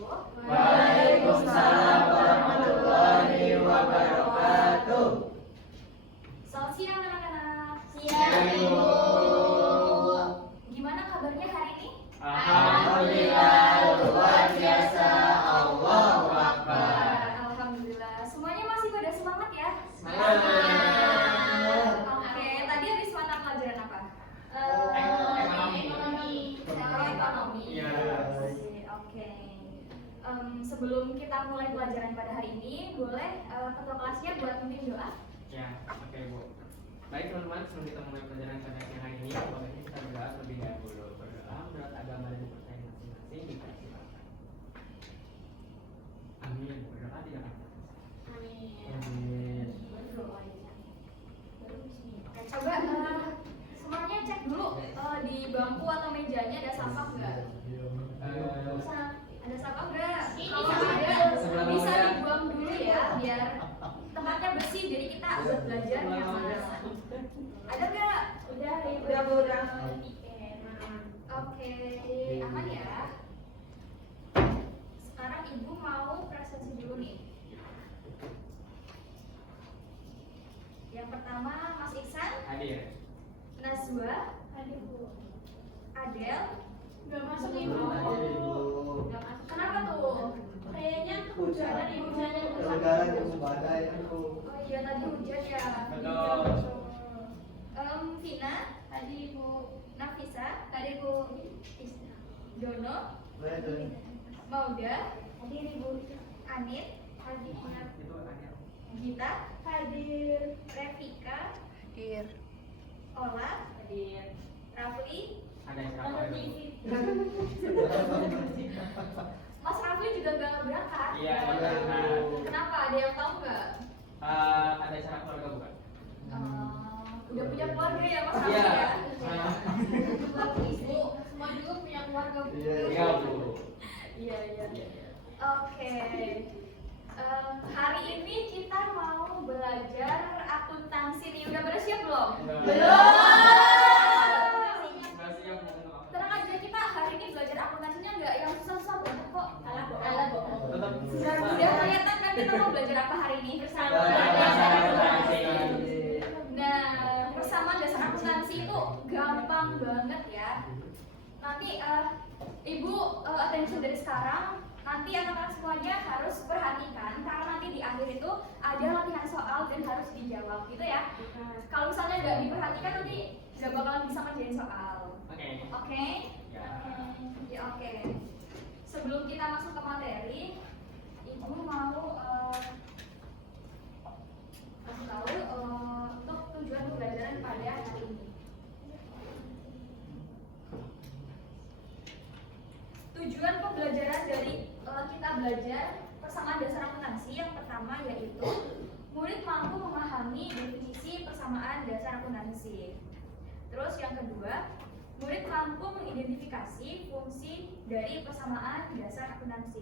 wabarakatuh. Waalaikumsalam warahmatullahi wabarakatuh. Selamat siang anak-anak. Siang, Ibu. Gimana kabarnya hari ini? Alhamdulillah, luar biasa. Allahu Akbar. Alhamdulillah. Semuanya masih pada semangat ya? Semangat. Oke, tadi habis mata pelajaran apa? Ekonomi. Iya. Oke. Sebelum kita mulai pelajaran pada hari ini, boleh ketua kelasnya buat memimpin doa? Ya, oke Bu. Baik teman-teman, sebelum kita mulai pelajaran pada siang hari ini, pokoknya kita berdoa terlebih dahulu. Berdoa menurut agama dan kepercayaan masing-masing dipersilakan. Amin. Berdoa tidak apa. Amin. Oke, coba semuanya cek dulu di bangku atau mejanya ada sampah nggak? Ada sampah nggak? Kalau ada bisa dibuang dulu ya, biar tempatnya bersih. Jadi kita buat belajar nyaman. Ada nggak? Udah. Oke, aman ya. Sekarang ibu mau presentasi dulu nih. Yang pertama Mas Iksan, Hadir. Nazwa, Adel. Nggak masuk Ibu. Kenapa tuh? Kayaknya kehujanan Ibu. Gara-gara yang badai aku. Oh iya tadi hujan ya. Betul. Vina, Tadi Ibu. Nafisa, tadi Bu. Dono, Mauda, Anit, Itu ada. Gita, Hadir. Revika, Ola, Rafli. Ada yang siapa? Mas Rafli juga gak berangkat. Iya, ada berangkat. Kenapa? Ada yang tahu nggak? Ada acara keluarga bukan? Udah punya keluarga ya Mas Rafli Iya. ya? Ibu, semua juga punya keluarga Bu. Iya Bu. Iya. Oke. Hari ini kita mau belajar akuntansi nih. Udah pada siap belum? Nggak siap ngomong apa. Tenang aja, kita hari ini belajar akuntansinya nggak yang susah-susah banget kok. Alah, bohong. Tetap. Sudah kelihatan kan kita mau belajar apa hari ini bersama. Nah, persamaan dasar akuntansi itu gampang banget ya. Nanti Ibu attention dari sekarang. Nanti anak-anak semuanya harus perhatikan karena nanti di akhir itu ada latihan soal dan harus dijawab gitu ya. Kalau misalnya nggak diperhatikan nanti nggak bakalan bisa ngerjain soal. Oke. Oke? Ya. Ya oke. Sebelum kita masuk ke materi, Ibu mau kasih tahu untuk tujuan pembelajaran pada hari ini. Tujuan pembelajaran dari kita belajar persamaan dasar akuntansi yang pertama yaitu murid mampu memahami definisi persamaan dasar akuntansi. Terus yang kedua, murid mampu mengidentifikasi fungsi dari persamaan dasar akuntansi.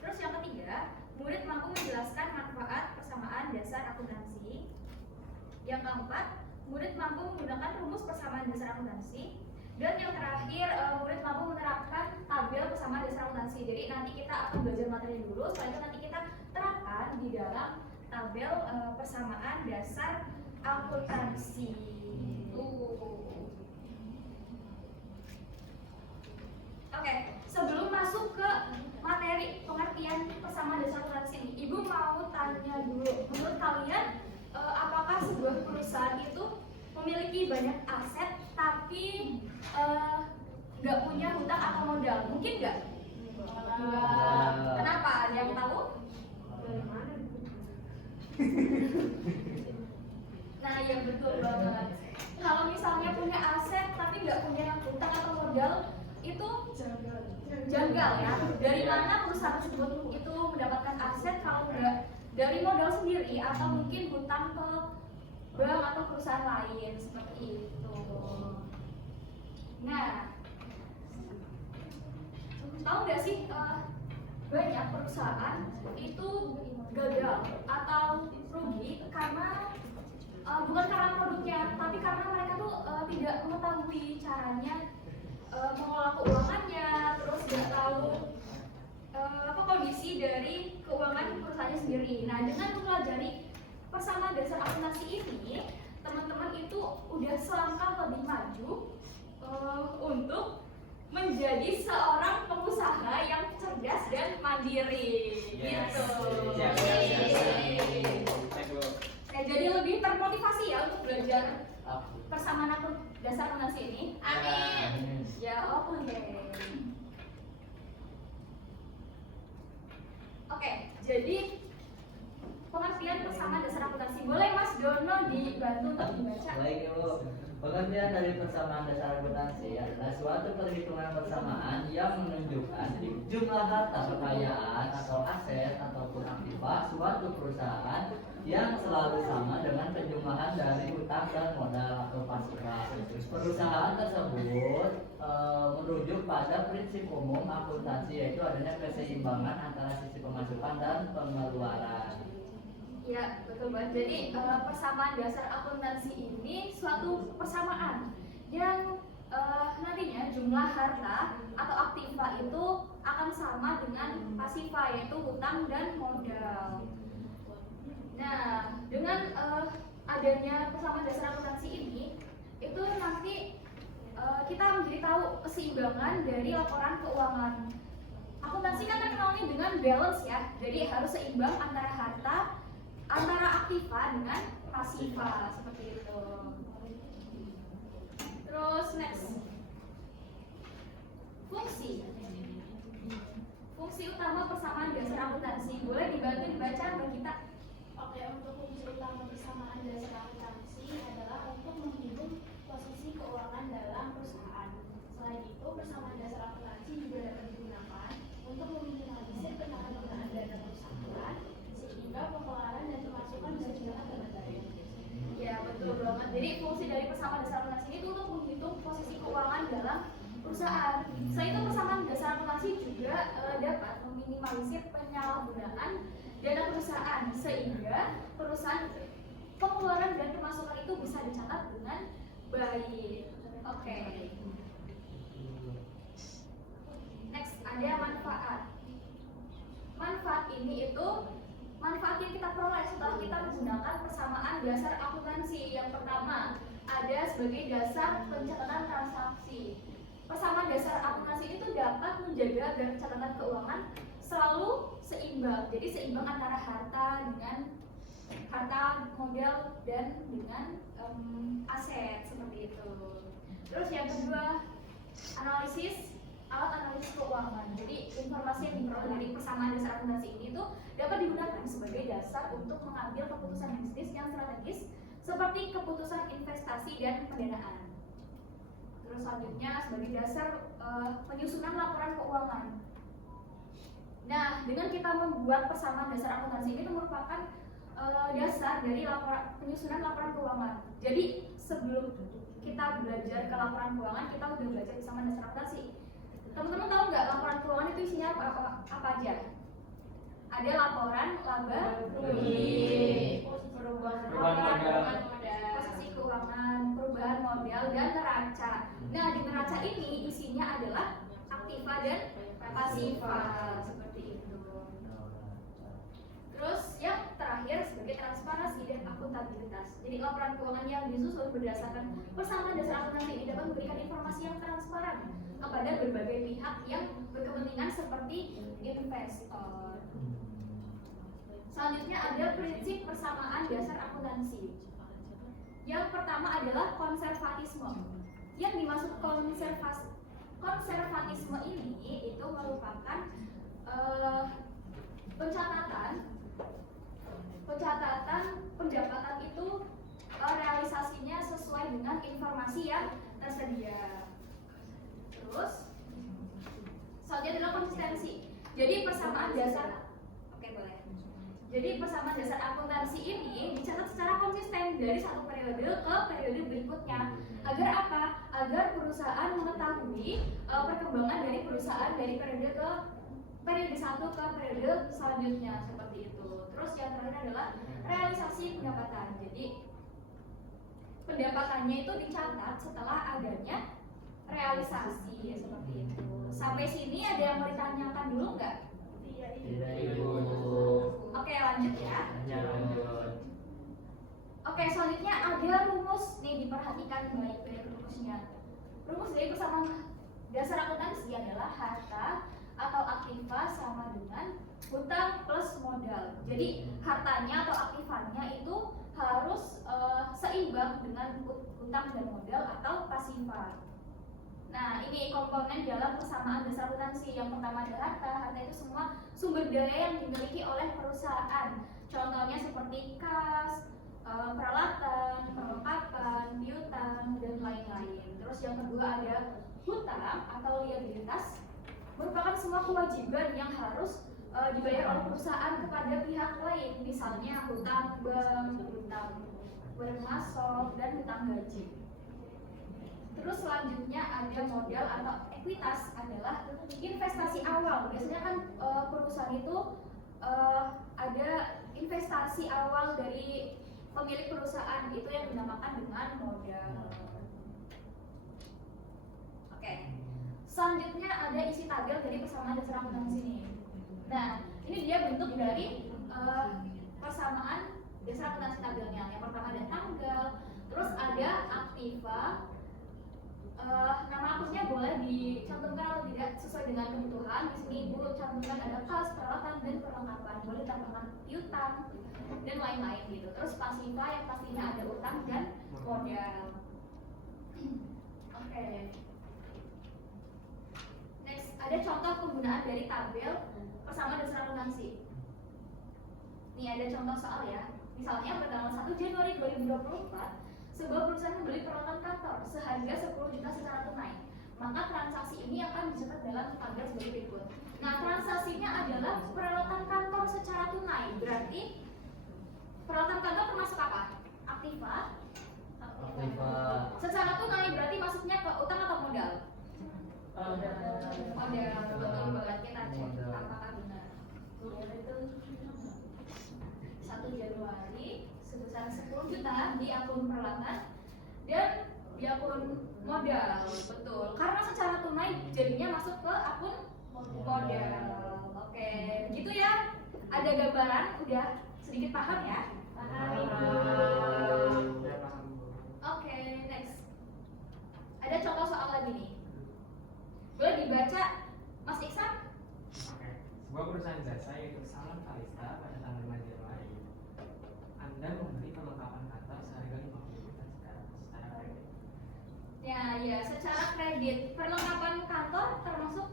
Terus yang ketiga, murid mampu menjelaskan manfaat persamaan dasar akuntansi. Yang keempat, murid mampu menggunakan rumus persamaan dasar akuntansi. Dan yang terakhir, murid mampu menerapkan tabel persamaan dasar akuntansi. Jadi nanti kita akan belajar materi dulu, setelah itu nanti kita terapkan di dalam tabel persamaan dasar akuntansi. Oke, sebelum masuk ke materi pengertian persamaan dasar akuntansi ini, Ibu mau tanya dulu, menurut kalian apakah sebuah perusahaan itu memiliki banyak aset tapi nggak punya hutang atau modal? Mungkin nggak? Kenapa? Ada yang tahu? Nah, ya betul banget. Kalau misalnya punya aset tapi nggak punya hutang atau modal, itu janggal ya. Dari mana perusahaan tersebut itu mendapatkan aset kalau nggak dari modal sendiri atau mungkin hutang ke bank atau perusahaan lain seperti itu. Nah, tahu nggak sih banyak perusahaan itu gagal atau rugi karena bukan karena produknya, tapi karena mereka tuh tidak mengetahui caranya mengelola keuangannya, terus nggak tahu dengan mempelajari persamaan dasar akuntansi ini, teman-teman itu udah selangkah lebih maju untuk menjadi seorang pengusaha yang cerdas dan mandiri. Yes. Gitu. Siap. Oke, jadi lebih termotivasi ya untuk belajar persamaan dasar akuntansi ini. Amin. Ya, oke. Oke, jadi pengertian persamaan dasar akuntansi. Boleh Mas Dono dibantu untuk dibaca? Baik Ibu. Pengertian dari persamaan dasar akuntansi adalah suatu perhitungan persamaan yang menunjukkan jumlah harta kekayaan atau aset ataupun aktiva suatu perusahaan yang selalu sama dengan penjumlahan dari utang dan modal atau pasifah. Perusahaan tersebut merujuk pada prinsip umum akuntansi, yaitu adanya keseimbangan antara sisi pemasukan dan pengeluaran. Ya, betul banget. Jadi persamaan dasar akuntansi ini suatu persamaan yang nantinya jumlah harta atau aktiva itu akan sama dengan pasifa, yaitu hutang dan modal. Nah, dengan adanya persamaan dasar akuntansi ini, itu nanti kita menjadi tahu keseimbangan dari laporan keuangan. Akuntansi kan terkenalnya dengan balance ya, jadi harus seimbang antara harta, antara aktiva dengan pasifa, seperti itu. Terus next, fungsi utama persamaan dasar akuntansi. Boleh dibantu dibaca Mbak Gita? Oke, untuk fungsi utama persamaan dasar akuntansi adalah untuk menghitung posisi keuangan dalam perusahaan. Selain itu, persamaan dasar akuntansi juga dapat digunakan untuk meminimalisir penyalahgunaan dana perusahaan sehingga pengeluaran dan pemasukan bisa dijalankan dengan baik. Ya, betul banget. Jadi fungsi dari persamaan dasar akuntansi itu untuk menghitung posisi keuangan dalam perusahaan. Selain itu, persamaan dasar akuntansi juga dapat meminimalisir penyalahgunaan dana perusahaan sehingga perusahaan pengeluaran dan pemasukan itu bisa dicatat dengan baik. Oke. Next, ada manfaat. Manfaat ini itu manfaat yang kita peroleh setelah kita menggunakan persamaan dasar akuntansi. Yang pertama, ada sebagai dasar pencatatan transaksi. Persamaan dasar akuntansi itu dapat menjaga agar catatan keuangan selalu seimbang. Jadi seimbang antara harta dengan harta, modal, dan dengan aset, seperti itu. Terus yang kedua, alat analisis keuangan. Jadi informasi yang diperoleh dari persamaan dasar akuntansi ini tuh dapat digunakan sebagai dasar untuk mengambil keputusan bisnis yang strategis seperti keputusan investasi dan pendanaan. Terus selanjutnya sebagai dasar penyusunan laporan keuangan. Nah, dengan kita membuat persamaan dasar akuntansi ini merupakan dasar dari penyusunan laporan keuangan. Jadi sebelum kita belajar ke laporan keuangan, kita udah belajar persamaan dasar akuntansi. Teman-teman tahu nggak laporan keuangan itu isinya apa aja? Ada laporan laba rugi, Perubahan modal, posisi keuangan, perubahan modal, dan neraca. Nah, di neraca ini isinya adalah aktiva dan pasifa, seperti itu. Terus yang terakhir sebagai transparansi dan akuntabilitas. Jadi laporan keuangan yang disusun berdasarkan persamaan dasar akuntansi ini dapat memberikan informasi yang transparan kepada berbagai pihak yang berkepentingan seperti investor. Selanjutnya ada prinsip persamaan dasar akuntansi. Yang pertama adalah konservatisme. Yang dimaksud konservatisme ini itu merupakan pencatatan pendapatan itu realisasinya sesuai dengan informasi yang tersedia. Terus selanjutnya adalah konsistensi. Jadi persamaan dasar Jadi persamaan dasar akuntansi ini dicatat secara konsisten dari satu periode ke periode berikutnya. Agar apa? Agar perusahaan mengetahui perkembangan dari perusahaan dari periode ke periode 1 ke periode selanjutnya, seperti itu. Terus yang terakhir adalah realisasi pendapatan. Jadi pendapatannya itu dicatat setelah adanya realisasi, ya, seperti itu. Sampai sini ada yang mau ditanyakan dulu nggak? Tidak Ibu. Oke, lanjut ya. ada rumus nih, diperhatikan baik-baik rumusnya. Rumus dari persamaan dasar akuntansi adalah harta atau aktiva sama dengan hutang plus modal. Jadi hartanya atau aktivanya itu harus seimbang dengan hutang dan modal atau pasifa. Nah, ini komponen dalam persamaan dasar akuntansi. Yang pertama ada harta. Harta itu semua sumber daya yang dimiliki oleh perusahaan. Contohnya seperti kas, peralatan, perlengkapan, piutang, dan lain-lain. Terus yang kedua ada hutang atau liabilitas, merupakan semua kewajiban yang harus dibayar oleh perusahaan kepada pihak lain. Misalnya hutang bank, hutang bermasok, dan hutang gaji. Terus selanjutnya ada modal atau ekuitas, adalah investasi awal. Biasanya kan perusahaan itu ada investasi awal dari pemilik perusahaan, itu yang dinamakan dengan modal. Oke. Selanjutnya ada isi tabel dari persamaan dasar akuntansi ini. Nah, ini dia bentuk dari persamaan dasar akuntansi tabelnya. Yang pertama ada tanggal, terus ada aktiva. Nama akunnya boleh dicantumkan atau tidak sesuai dengan kebutuhan. Di sini Ibu cantumkan ada kas, peralatan, dan perlengkapan. Boleh tambahkan piutang dan lain-lain gitu. Terus pasifa yang pastinya ada utang dan modal. Oke. Next, ada contoh penggunaan dari tabel persamaan dasar akuntansi. Nih ada contoh soal ya. Misalnya pada tanggal 1 Januari 2024, sebuah perusahaan membeli peralatan kantor seharga 10 juta secara tunai. Maka transaksi ini akan dicatat dalam tabel sebagai berikut. Nah, transaksinya adalah peralatan kantor secara tunai. Berarti peralatan kantor termasuk apa? Aktiva. Aktiva. Secara tunai berarti masuknya ke utang atau modal? Modal. Betul banget, kita cek apakah benar. 1 Januari sebesar 10 juta di akun peralatan dan di akun modal. Betul. Karena secara tunai jadinya masuk ke akun modal. Oke, begitu ya. Ada gambaran, udah sedikit paham ya? Oke, next. Ada contoh soal lagi nih. Boleh dibaca, Mas Iksan? Oke. Sebuah perusahaan jasa yaitu Salam Kalista pada tanggal 5 Januari. Anda membeli perlengkapan kantor seharga 50 juta secara kredit. Ya, secara kredit. Perlengkapan kantor termasuk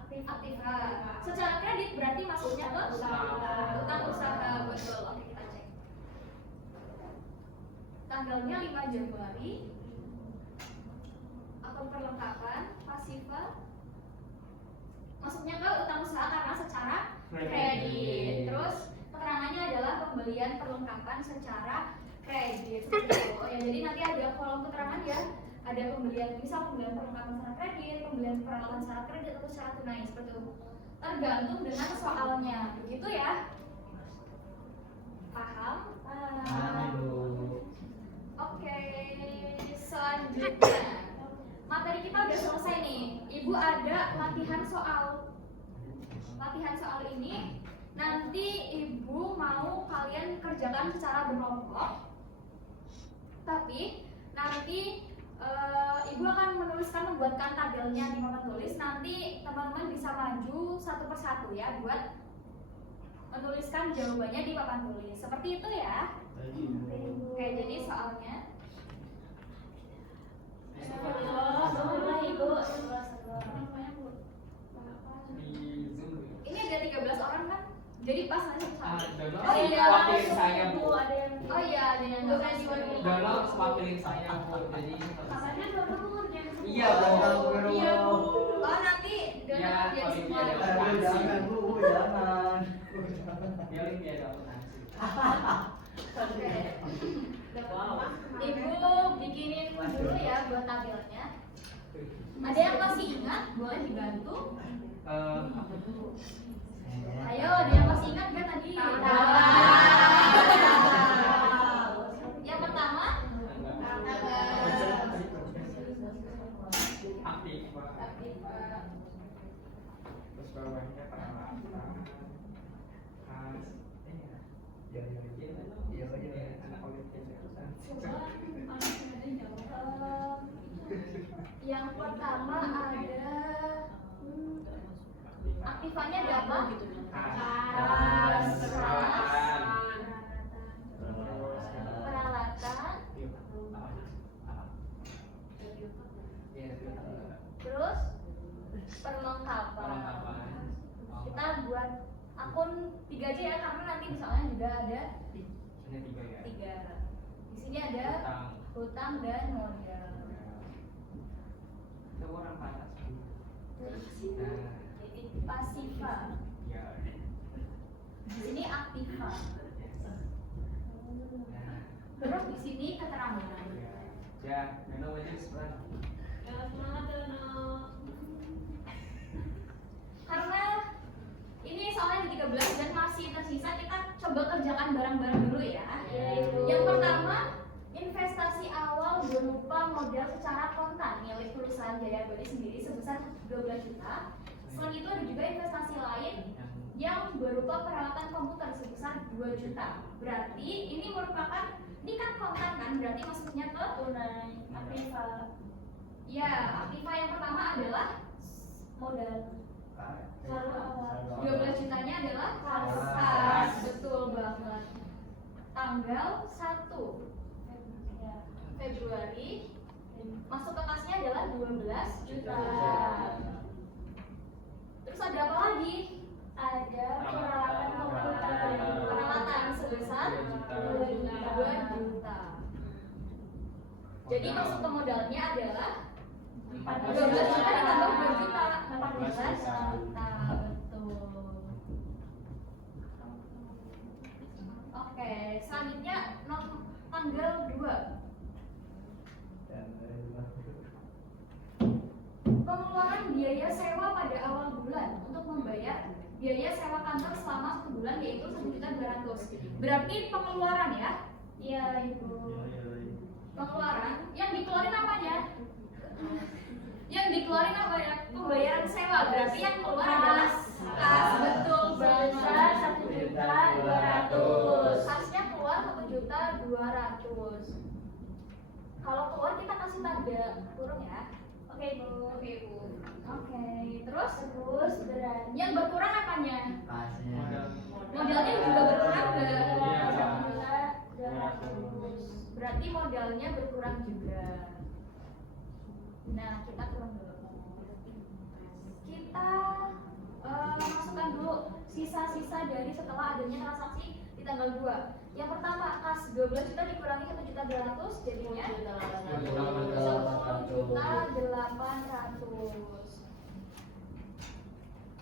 aktiva. Secara kredit berarti masuknya ke utang usaha. Betul. Oke, kita cek. Tanggalnya 5 Januari. Akun perlengkapan, pasifa. Masuknya ke utang usaha karena secara kredit. Terus keterangannya adalah pembelian perlengkapan secara kredit. Oh ya, jadi nanti ada kolom keterangan ya. Ada pembelian, misal pembelian perlengkapan secara kredit, pembelian peralatan secara kredit atau secara tunai, seperti itu. Tergantung dengan soalnya, begitu ya? Paham? Oke, selanjutnya materi kita udah selesai nih. Ibu ada latihan soal. Latihan soal ini nanti Ibu mau kalian kerjakan secara berkelompok. Tapi nanti Ibu akan membuatkan tabelnya di papan tulis. Nanti teman-teman bisa maju satu persatu ya buat menuliskan jawabannya di papan tulis. Seperti itu ya. Oke, jadi soalnya ini ada 13 orang kan? Jadi pas nanti Oh iya, wakilin saya Bu. Oh iya, ada yang Dono wakilin saya Bu. Jadi Iya, Bu. Iya, Bu. Oh, nanti Ya, dia semua. Jangan, Bu, jangan. Dia Olimpiade akuntansi. Oke. Ibu bikinin dulu ya buat tabelnya. Ada yang masih ingat? Boleh dibantu? Apa tuh? Ayo, ada yang masih ingat gak tadi? Yang pertama? Aktiva. Terus bawahnya peralatan. Anak Olimpiade akuntansi. apa? Kas, perawatan. Peralatan, Iya, terus perlengkapan. Kita buat akun 3 aja ya, karena nanti misalnya juga ada Ini 3 ya. 3. Di sini ada Utang. hutang dan modal. Itu orang panas. Nah, Pasifa. ya. Di sini aktiva. Nah, Terus di sini keterangan. ya. Ya, Nano wajib sebentar. Karena ini soalnya di 13 dan masih tersisa, kita coba kerjakan bareng-bareng dulu ya. Yang pertama, investasi awal berupa modal secara kontan milik perusahaan Jaya Bali sendiri sebesar 12 juta. Selain itu ada juga investasi lain yang berupa peralatan komputer sebesar 2 juta. Berarti ini merupakan, ini kan kontan kan, berarti masuknya ke tunai aktiva. Ya, aktiva yang pertama adalah modal. 12 jutanya adalah kas. Betul banget. Tanggal 1 Februari masuk ke kasnya adalah 12 juta. Terus ada apa lagi? Ada peralatan komputer. Peralatan sebesar 2 juta. Jadi masuk ke modalnya adalah 12 juta ditambah 2 juta, 14 juta. Betul. Oke, selanjutnya tanggal 2. Pengeluaran biaya sewa pada awal bulan untuk membayar biaya sewa kantor selama 1 bulan yaitu 1.200.000. Berarti pengeluaran ya? Iya, Ibu. Pengeluaran yang dikeluarin apanya? Yang dikeluarin apa ya? Pembayaran sewa. Berarti yang keluar adalah kas. Betul banget. 1.200.000. Kasnya keluar 1.200.000. Kalau keluar kita kasih tanda kurung ya. Oke Bu. Oke Bu. Oke. Terus yang berkurang apanya? Modalnya juga berkurang nggak? 1.200.000. Berarti modalnya berkurang juga. Nah, kita kurang dulu. Kita masukkan dulu sisa-sisa dari setelah adanya transaksi di tanggal 2. Yang pertama, kas 12 juta dikurangi 1.200.000 jadinya 10.800.000.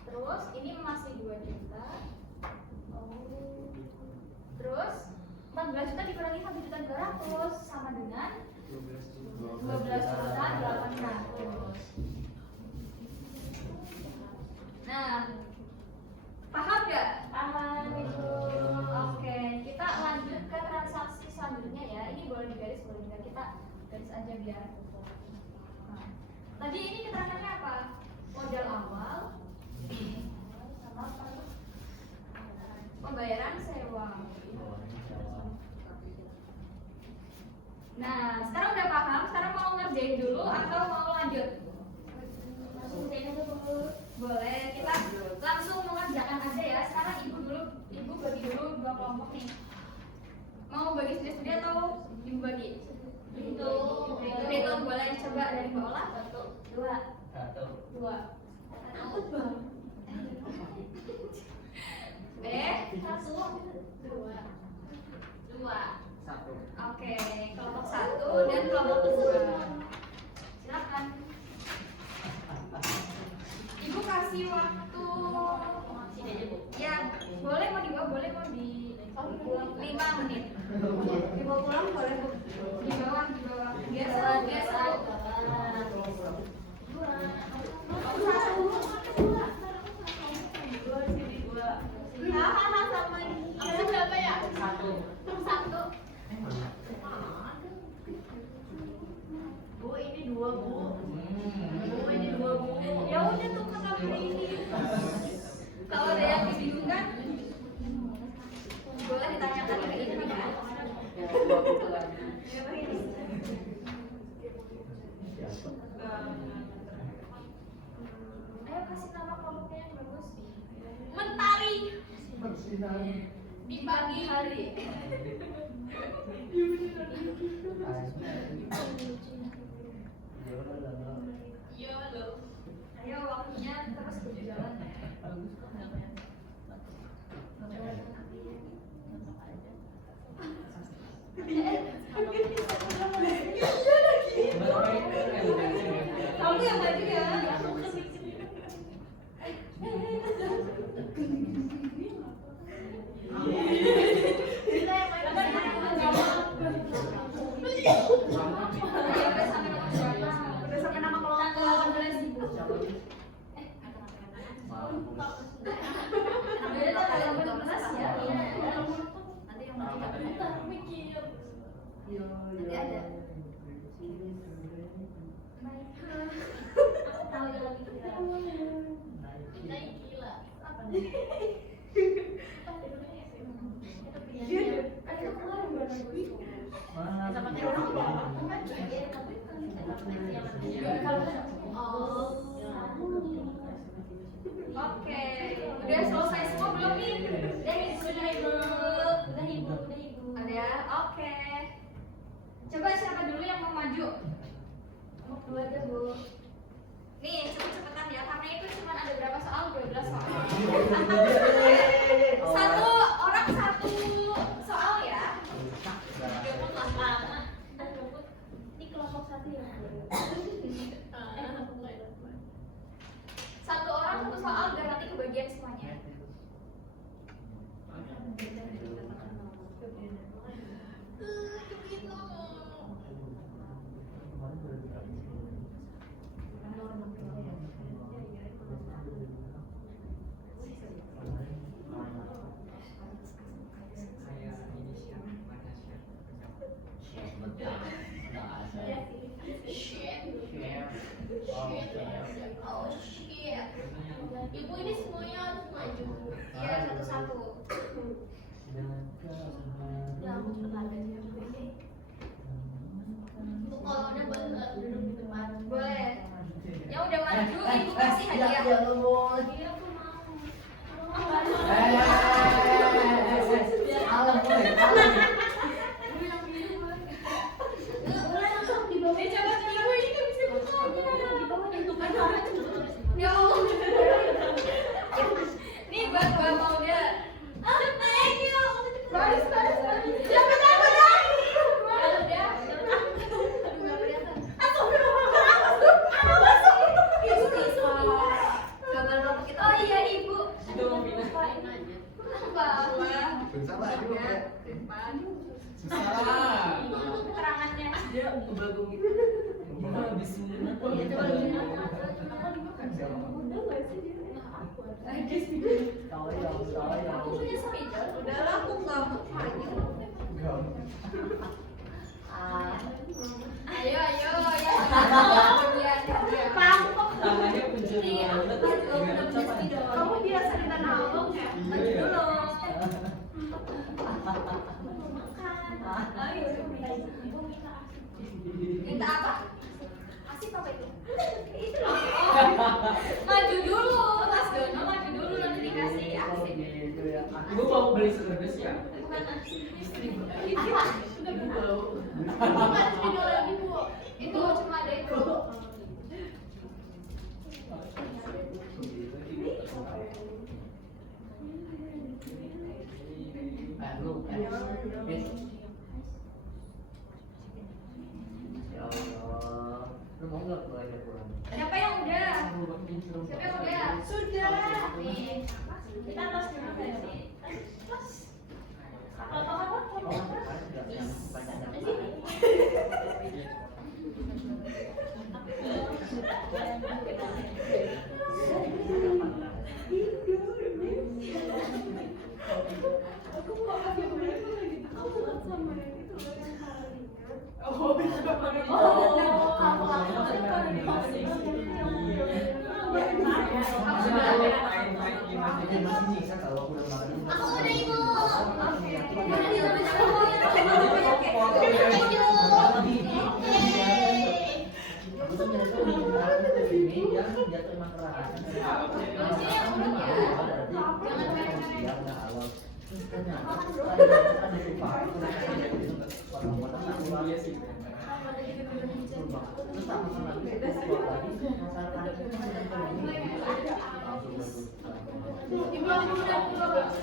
Terus ini masih 2 juta. Terus 14 juta dikurangi 1.200.000 sama dengan 12.800.000. Nah, paham gak? Paham Ibu. Oke, kita lanjut ke transaksi selanjutnya ya. Ini boleh digaris, boleh enggak, kita garis aja biar. Nah, tadi ini keterangannya apa? Modal awal sama apa? Pembayaran sewa. Nah, sekarang udah paham? Sekarang mau ngerjain dulu atau mau lanjut? Boleh, kita langsung mengerjakan aja ya. Sekarang ibu bagi dulu 2 kelompok nih. Mau bagi sendiri-sendiri atau ibu bagi? Hitung boleh, coba dari Mbak Ola. 1, 2. Takut bang. 1, 2. Oke, kelompok 1 dan kelompok 2. Silakan. Ibu kasih waktu. Ya, boleh mau dibawa, boleh mau di 5 menit. Dibawa pulang boleh Bu. Dibawa. Biasa. 2. Sama ini. Berapa ya? 1. Bu, ini 2 Bu. Ya udah tuh kakak ini. Kalau ada yang dibingungkan, boleh ditanyakan ke ibu ya. Ayo kasih nama kelompoknya yang bagus. Di pagi hari. Iya loh. Ayo waktunya terus berjalan. Kamu yang tadi ya. Udah sampai nama kelompok. Beda tanggal 18 ya. Nanti yang Mikir. nanti ada. Tahu yang lagi kita. Kita gila. Apa nih? Iya, kan itu kemarin bareng gue. Sama kayak orang tua. Oke, udah selesai semua belum nih? Udah ibu. Ada ya? Oke. Coba siapa dulu yang mau maju? Kamu dulu aja bu. Nih cepet-cepetan ya, karena itu cuma ada berapa soal? 12 soal. Satu orang satu soal ya. Ini kelompok satu ya. Satu orang satu soal biar nanti kebagian semuanya. Saya inisial Manasya. Oh shit. Ibu ini semuanya harus maju. Iya satu-satu. Ya, aku cepet aja. Ibu kalau udah boleh duduk di depan. Boleh. Yang udah maju ibu kasih hadiah. Iya, aku mau. Ya Allah. Nih buat bapak udah. Baris. Siapa tahu dah. Udah. Oh iya ibu. Apa? Keterangannya. Aku punya sepeda. Udahlah aku nggak mau lagi. Ayo ya. Tangannya pencuri banget. Kamu biasa di tanah abang ya? Maju dulu. Minta apa? Asik apa itu? Itu loh. Oh, maju dulu, Mas Dono maju dulu nanti dikasih asik. Ibu mau beli service ya? Itu cuma ada itu. Siapa yang udah? Siapa yang udah? Sudah. Nih. Kita tos dulu berarti. Tos. Jangan Iya sih.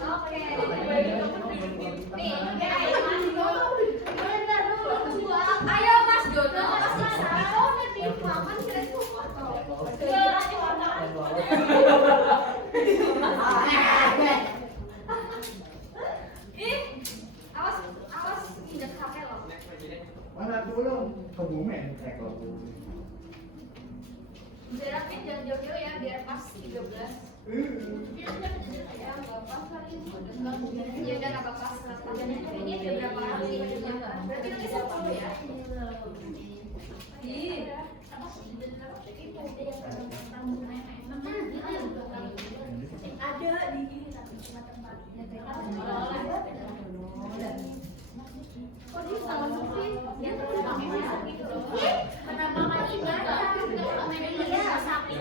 Oke. Nih, ayo Mas Dono, Mas Iksan. Oh, nanti makan kira-kira foto. Ih, awas injak HP loh. Next presiden. Mana dulu Kebumen, Kebumen. Jaraknya jangan jauh-jauh ya, biar pas 13. Ya, nggak pas kali ini. Ya udah nggak apa-apa. Ini ada berapa hari? Berarti nanti 10 ya. Ih. Ada di ini tapi cuma tempatnya. Kok dia sama sih? Dia tuh Penerbangan ibadah, iya sapi.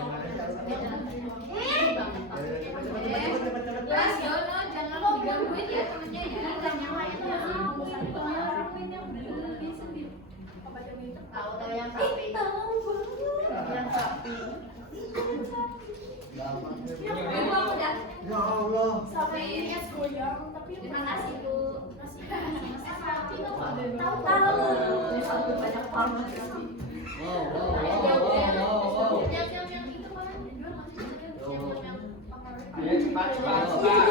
Mas Dono, jangan lo digangguin ya temennya ya. Yang lain tahu yang sapi. Yang sapi. Ibu aku udah. Ya Allah. Sapi ini es goyang tapi Terima kasih Bu. nasi sapi tuh Tahu. banyak banget. Yang itu mana dijual masih yang Ayo cepat. Cepat. Cepat.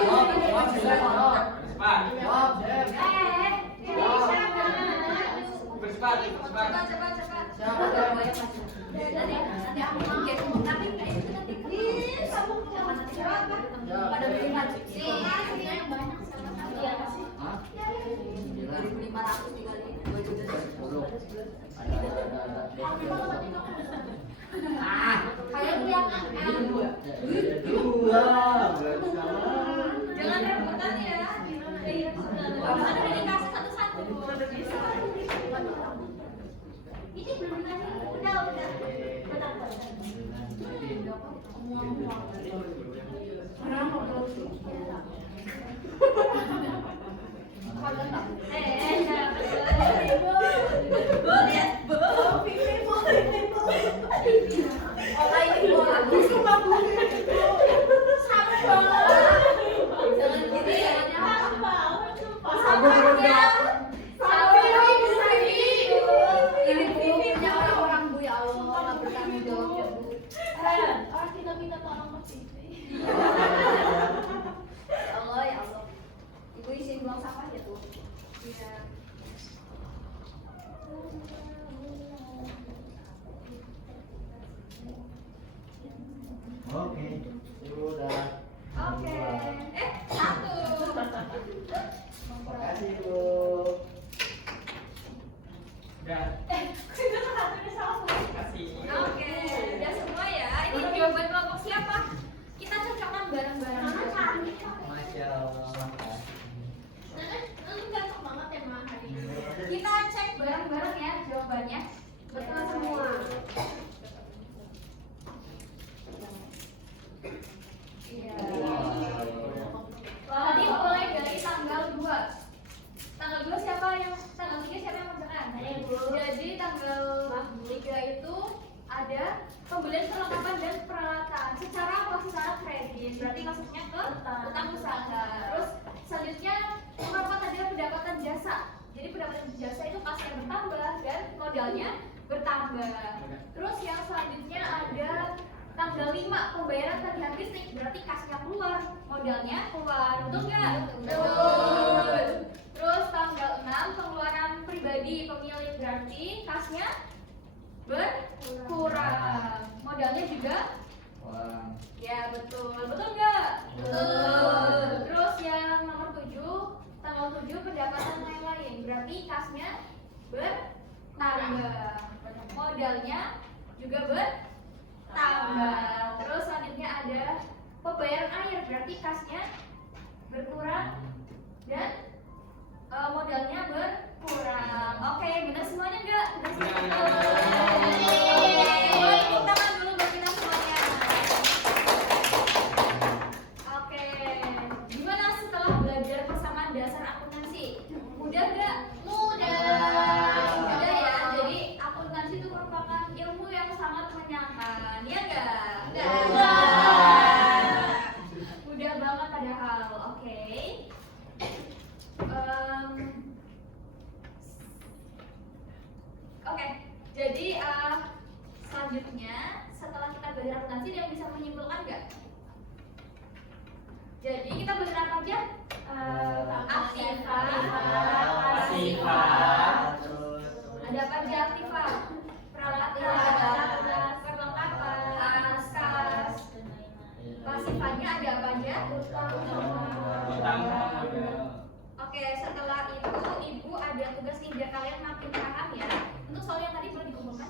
Nanti aku manggil. Tapi itu nanti kamu nanti berapa? Pada beli maju. yang banyak sama sapi. Iya. Hah? 500 dikali 2 juta. Kayak kelihatan Dua. Jangan rebutan ya. Kan udah dikasih satu-satu. Ini belum dikasih. Udah. Orang kita minta tolong ke TV. Ya Allah. Ibu izin buang sampah ya tuh. Iya. Oke. Sudah. Oke. Satu. Makasih, Bu. Udah. Sudah satunya sama. Kasih. Oke, udah semua ya. Ini jawaban kelompok siapa? Kita cocokkan bareng-bareng. Masya Allah. Cocok banget ya Ma hari ini. Kita cek bareng-bareng ya jawabannya. Betul semua. Iya. Tadi mulai dari tanggal 2. Tanggal 2 siapa yang tanggal 3 siapa yang mengerjakan? Saya, Bu. Jadi tanggal 3 itu ada pembelian perlengkapan dan peralatan secara apa? Secara kredit. Berarti maksudnya ke utang usaha. Terus selanjutnya keempat adalah pendapatan jasa. Jadi pendapatan jasa itu kasnya bertambah dan modalnya bertambah. Terus yang selanjutnya ada tanggal 5 pembayaran tagihan listrik. Berarti kasnya keluar, modalnya keluar. Betul nggak? Betul. Terus tanggal 6 pengeluaran pribadi pemilik, berarti kasnya berkurang, modalnya juga Wah. ya betul nggak? Betul. Terus yang nomor 7 tanggal 7 pendapatan lain-lain, berarti kasnya bertambah, modalnya juga bertambah. Terus selanjutnya ada pembayaran air, berarti kasnya berkurang dan modalnya berkurang. Oke, benar semuanya nggak? Benar semuanya. Boleh tepuk tangan dulu buat kita semuanya. Oke, gimana setelah belajar persamaan dasar akuntansi? Oke. Oke, jadi selanjutnya setelah kita belajar akuntansi, dia bisa menyimpulkan nggak? Jadi kita belajar apa aja? Aktiva, pasiva. Ada apa aja aktiva? Peralatan, perlengkapan, kas. Pasifanya ada apa aja? Utang modal. Oke, setelah itu ibu ada tugas nih biar kalian makin paham ya. Untuk soal yang tadi boleh dikumpulkan?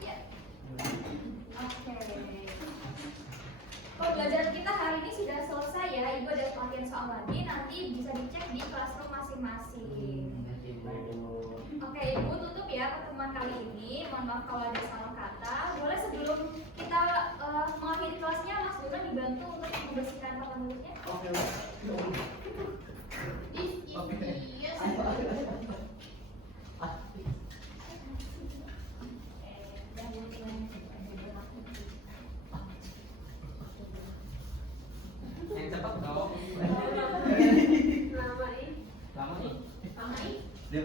Ya. Oke. Pembelajaran kita hari ini sudah selesai ya. Ibu ada pelatihan soal lagi, nanti bisa dicek di classroom masing-masing. Oke, ibu tutup ya pertemuan kali ini. Mohon maaf kalau ada salah kata. Boleh sebelum kita mengakhiri kelasnya, Mas Dono dibantu untuk membersihkan papan tulisnya? Oke. This is yes. Yang cepat dong. Lama nih. Diam.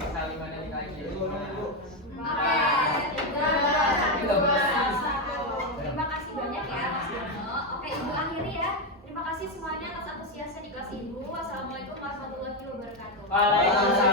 Saliman yang kayak gitu. Oke, terima kasih banyak ya Mas Dono. Oke, ibu akhiri ya. Terima kasih semuanya atas antusiasnya di kelas ibu. Wassalamualaikum warahmatullahi wabarakatuh. Waalaikumsalam.